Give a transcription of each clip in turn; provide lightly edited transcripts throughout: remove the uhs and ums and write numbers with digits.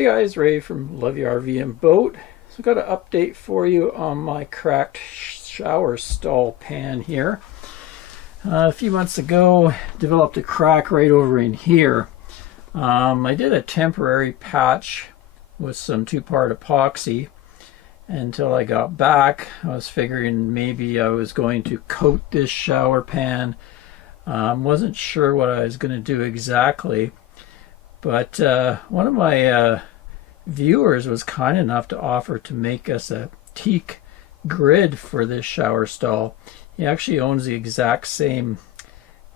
Hey guys, Ray from Love Your RV and Boat. So I've got an update for you on my cracked shower stall pan here. A few months ago, developed a crack right over in here. I did a temporary patch with some two-part epoxy until I got back. I was figuring maybe I was going to coat this shower pan. Wasn't sure what I was going to do exactly. But one of my viewers was kind enough to offer to make us a teak grid for this shower stall. He actually owns the exact same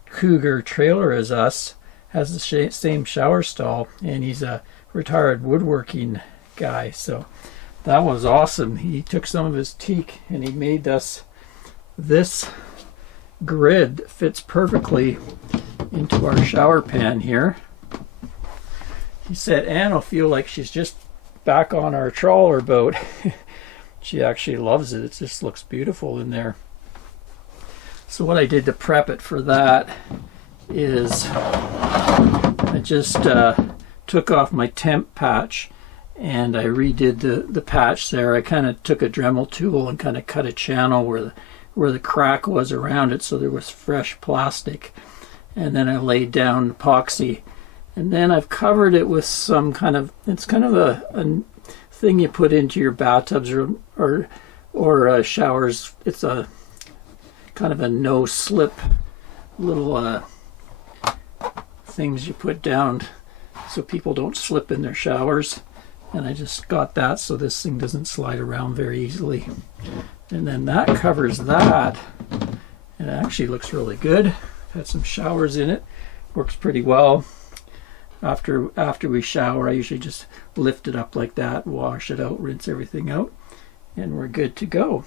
Cougar trailer as us, has the same shower stall, and he's a retired woodworking guy. So that was awesome. He took some of his teak and he made us this grid that fits perfectly into our shower pan here. He said Anne will feel like she's just back on our trawler boat. She actually loves it. It just looks beautiful in there. So what I did to prep it for that is I just took off my temp patch and I redid the patch there. I kind of took a Dremel tool and kind of cut a channel where the crack was around it, so there was fresh plastic. And then I laid down epoxy. And then I've covered it with some kind of, it's kind of a thing you put into your bathtubs or showers. It's a kind of a no-slip little things you put down so people don't slip in their showers. And I just got that so this thing doesn't slide around very easily. And then that covers that. And it actually looks really good. Had some showers in it. Works pretty well. After we shower, I usually just lift it up like that, wash it out, rinse everything out, and we're good to go.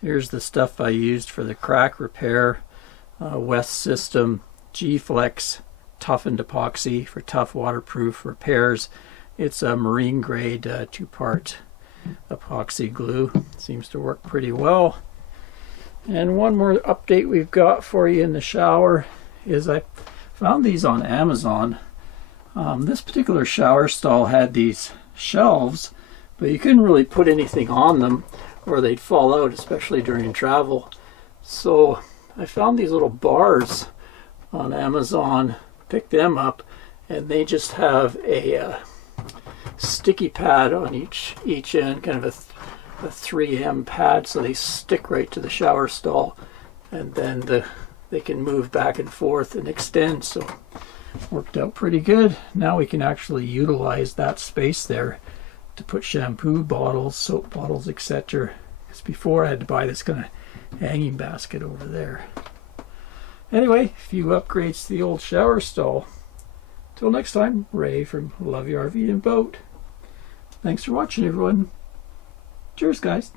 Here's the stuff I used for the crack repair. West System G-Flex toughened epoxy for tough waterproof repairs. It's a marine grade two-part epoxy glue. Seems to work pretty well. And one more update we've got for you in the shower is I found these on Amazon. This particular shower stall had these shelves, but you couldn't really put anything on them or they'd fall out, especially during travel. So I found these little bars on Amazon, picked them up, and they just have a sticky pad on each end, kind of a 3M pad, so they stick right to the shower stall, and then they can move back and forth and extend. So worked out pretty good. Now we can actually utilize that space there to put shampoo bottles, soap bottles, etc. Because before I had to buy this kind of hanging basket over there. Anyway, a few upgrades to the old shower stall. Till next time, Ray from Love Your RV and Boat. Thanks for watching, everyone. Cheers, guys.